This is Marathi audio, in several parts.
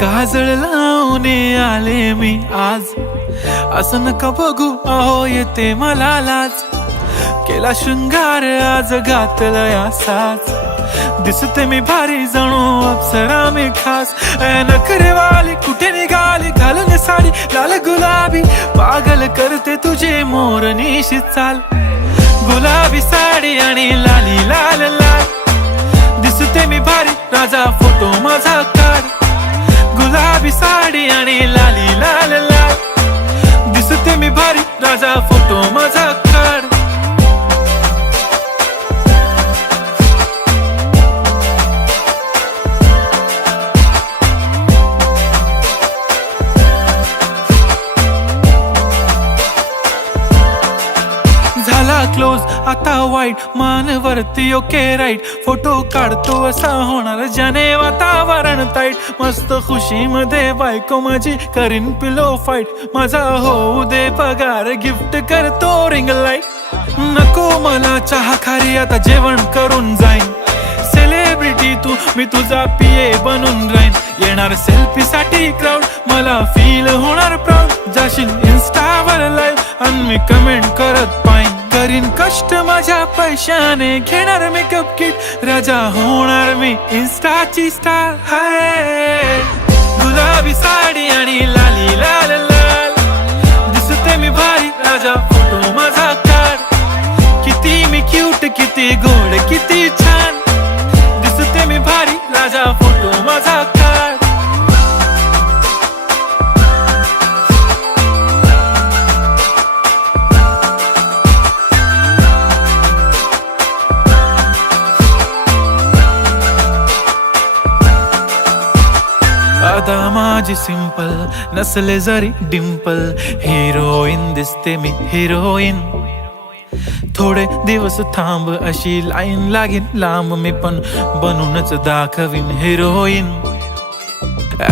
काजळ लावून आले मी आज, असं नका बघू अहो येते मला लाज. केला शृंगार आज घातला साज, दिसते मी भारी जणू अप्सरा मी खास. नखरेवाली कुठे निघाली घालून साडी लाल गुलाबी, पागल करते तुझे मोरनीशी चाल. गुलाबी साडी आणि लाली लाल लाल, दिसते मी भारी राजा फोटो माझा काढ. गुलाबी साडी आणि लाली लाल लाल, दिसते मी भारी राजा फोटो माझा काढ. झाला क्लोज आता वाईट, मान वरती ओके राईट. फोटो काढतो असा होणार ज्याने वातावरण ताईट. मस्त खुशी मध्ये बायको माझी करीन पिलो फाईट. माझा होऊ दे पगार गिफ्ट करतो रिंग लाईट. नको मला चहा खारी आता जेवण करून जाईन. सेलिब्रिटी तू मी तुझा पिये बनून राहीन. येणार सेल्फी साठी क्राऊड मला फील होणार प्राऊड. जाशील इन्स्टावर लाईव्ह आणि मी कमेंट करत पाईन. करीन कष्ट माझ्या पैशाने घेणार मेकअप किट. राजा होणार मी इन्स्टाची स्टार. हाय गुलाबी साडी आणि लाली लाल लाल, दिसते मी भारी राजा फोटो माझा काढ. किती मी क्यूट किती गोड किती छान, दिसते मी भारी राजा फोटो माझा काढ. अदा माझी सिंपल नसले जरी डिंपल, हिरोईन दिसते मी हिरोईन. थोडे दिवस थांब अशी लाईन लागेल लांब, मी पण बनूनच दाखवीन हिरोईन.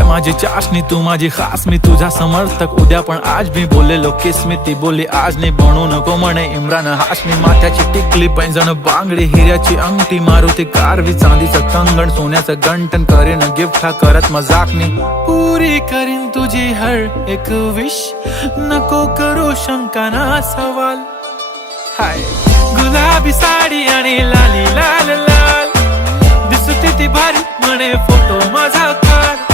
माझी चाशनी तू माझी खास, मी तुझा समर्थक उद्या पण आज. मी बोललेलो किस मी ती बोलली आज नाही. बनू नको म्हणे इम्रान हाशमी. माथ्याची टिकली पैंजण बांगडी हिऱ्याची अंगठी, मारुती कारवी चांदीचं कंगण सोन्याचं गंटन. करीन गिफ्ट हा करत मजाकनी, पुरी करीन तुझी हर एक विश. नको करू शंका ना सवाल. हाय गुलाबी साडी आणि लाली लाल लाल, दिसते ती भारी म्हणे फोटो माझा काढ.